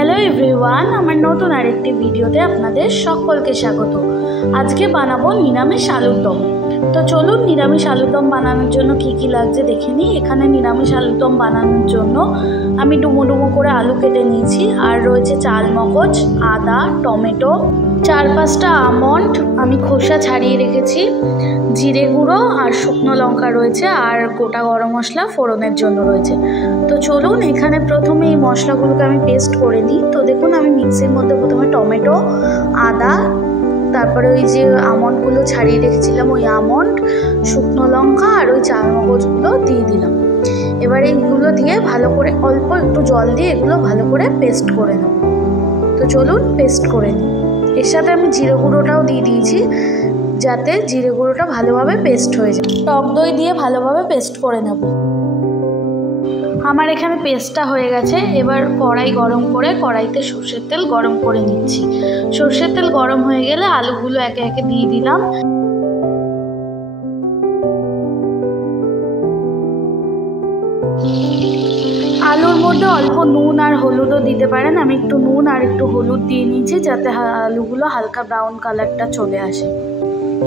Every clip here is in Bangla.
হ্যালো এভরিওয়ান, আমার নতুন আরেকটি ভিডিওতে আপনাদের সকলকে স্বাগত। আজকে বানাবো নিরামিষ আলুর দম। তো চলুন নিরামিষ আলুর দম বানানোর জন্য কি কি লাগছে দেখে নিই। এখানে নিরামিষ আলুর দম বানানোর জন্য আমি ডুমো ডুমো করে আলু কেটে নিয়েছি, আর রয়েছে চাল মগজ, আদা, টমেটো, 4-5টা আমন্ড আমি খোসা ছাড়িয়ে রেখেছি, জিরে গুঁড়ো আর শুকনো লঙ্কা রয়েছে, আর গোটা গরম মশলা ফোড়নের জন্য রয়েছে। তো চলুন এখানে প্রথমে এই মশলাগুলোকে আমি পেস্ট করে নিই। তো দেখুন আমি মিক্সির মধ্যে প্রথমে টমেটো, আদা, তারপরে ওই যে আমন্ডগুলো ছাড়িয়ে রেখেছিলাম ওই আমন্ড, শুকনো লঙ্কা আর ওই চাল মগজগুলো দিয়ে দিলাম। এবার এইগুলো দিয়ে ভালো করে অল্প একটু জল দিয়ে এগুলো ভালো করে পেস্ট করে নেব। তো চলুন পেস্ট করে নিই। এর সাথে আমি জিরে গুঁড়োটাও দিয়ে দিয়েছি যাতে জিরে গুঁড়োটা ভালোভাবে পেস্ট হয়ে যায়। টক দই দিয়ে ভালোভাবে পেস্ট করে নেব। আমার এখানে পেস্টটা হয়ে গেছে। এবার কড়াই গরম করে কড়াইতে সর্ষের তেল গরম করে নিচ্ছি। সর্ষের তেল গরম হয়ে গেলে আলুগুলো একে একে দিয়ে দিলাম। আলুর মধ্যে অল্প নুন আর হলুদও দিতে পারেন। আমি একটু নুন আর একটু হলুদ দিয়ে নিয়েছি যাতে আলুগুলো হালকা ব্রাউন কালারটা চলে আসে।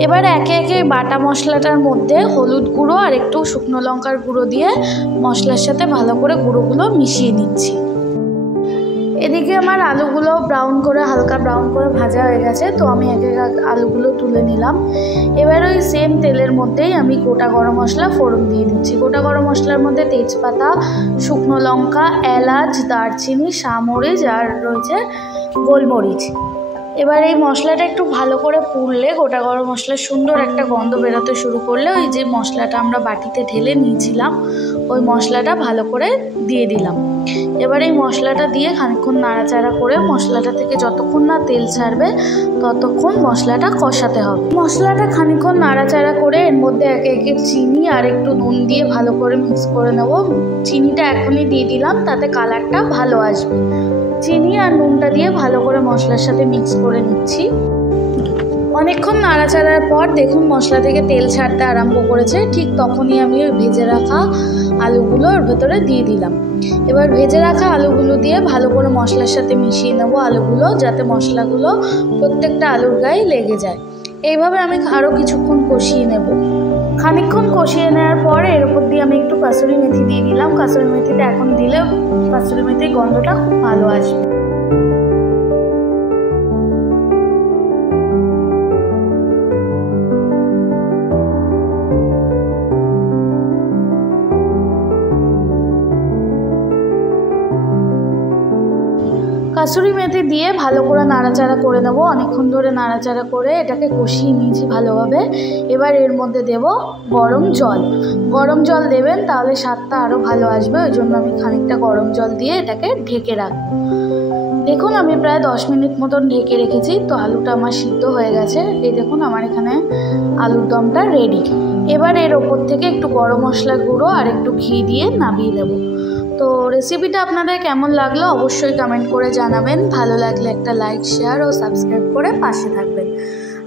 এবার একে একে বাটা মশলাটার মধ্যে হলুদ গুঁড়ো আর একটু শুকনো লঙ্কার গুঁড়ো দিয়ে মশলার সাথে ভালো করে গুঁড়োগুলো মিশিয়ে নিচ্ছি। এদিকে আমার আলুগুলো হালকা ব্রাউন করে ভাজা হয়ে গেছে। তো আমি একে একে আলুগুলো তুলে নিলাম। এবার ওই সেম তেলের মধ্যেই আমি গোটা গরম মশলা ফোড়ন দিয়ে দিচ্ছি। গোটা গরম মশলার মধ্যে তেজপাতা, শুকনো লঙ্কা, এলাচ, দারচিনি, সামরিচ আর রয়েছে গোলমরিচ। এবার এই মশলাটা একটু ভালো করে পুড়লে, গোটা গরম মশলার সুন্দর একটা গন্ধ বেরোতে শুরু করলে ওই যে মশলাটা আমরা বাটিতে ঢেলে নিয়েছিলাম ওই মশলাটা ভালো করে দিয়ে দিলাম। এবার এই মশলাটা দিয়ে খানিকক্ষণ নাড়াচাড়া করে মশলাটা থেকে যতক্ষণ না তেল ছাড়বে ততক্ষণ মশলাটা কষাতে হবে। মশলাটা খানিকক্ষণ নাড়াচাড়া করে এর মধ্যে একে একে চিনি আর একটু নুন দিয়ে ভালো করে মিক্স করে নেব। চিনিটা এখনই দিয়ে দিলাম, তাতে কালারটা ভালো আসবে। চিনি আর নুনটা দিয়ে ভালো করে মশলার সাথে মিক্স করে নিচ্ছি। অনেকক্ষণ নাড়াচাড়ার পর দেখুন মশলা থেকে তেল ছাড়তে আরম্ভ করেছে। ঠিক তখনই আমি ওই ভেজে রাখা আলুগুলো ওর ভেতরে দিয়ে দিলাম। এবার ভেজে রাখা আলুগুলো দিয়ে ভালো করে মশলার সাথে মিশিয়ে নেব আলুগুলো, যাতে মশলাগুলো প্রত্যেকটা আলুর গায়ে লেগে যায়। এইভাবে আমি আরও কিছুক্ষণ কষিয়ে নেব। খানিকক্ষণ কষিয়ে নেওয়ার পর এর উপর দিয়ে আমি একটু কাসুরি মেথি দিয়ে দিলাম। কাসুরি মেথিটা এখন দিলে কাসুরি মেথির গন্ধটা খুব ভালো আসবে। কাসুরি মেথি দিয়ে ভালো করে নাড়াচাড়া করে নেব। অনেকক্ষণ ধরে নাড়াচাড়া করে এটাকে কষিয়ে নিয়েছি ভালোভাবে। এবার এর মধ্যে দেব গরম জল। গরম জল দেবেন, তাহলে স্বাদটা আরও ভালো আসবে। ওই জন্য আমি খানিকটা গরম জল দিয়ে এটাকে ঢেকে রাখবো। দেখুন আমি প্রায় 10 মিনিট মতন ঢেকে রেখেছি। তো আলুটা আমার সিদ্ধ হয়ে গেছে। এই দেখুন আমার এখানে আলুর দমটা রেডি। এবার এর ওপর থেকে একটু গরম মশলা গুঁড়ো আর একটু ঘি দিয়ে নামিয়ে নেব। তো রেসিপিটা আপনাদের কেমন লাগলো অবশ্যই কমেন্ট করে জানাবেন। ভালো লাগলে একটা লাইক, শেয়ার ও সাবস্ক্রাইব করে পাশে থাকবেন।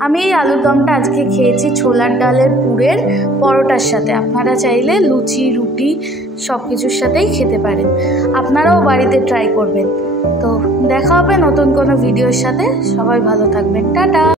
আমি এই আলুর দমটা আজকে খেয়েছি ছোলার ডালের পুরের পরোটার সাথে। আপনারা চাইলে লুচি, রুটি সব কিছুর সাথেই খেতে পারেন। আপনারাও বাড়িতে ট্রাই করবেন। তো দেখা হবে নতুন কোনো ভিডিওর সাথে। সবাই ভালো থাকবেন। টাটা।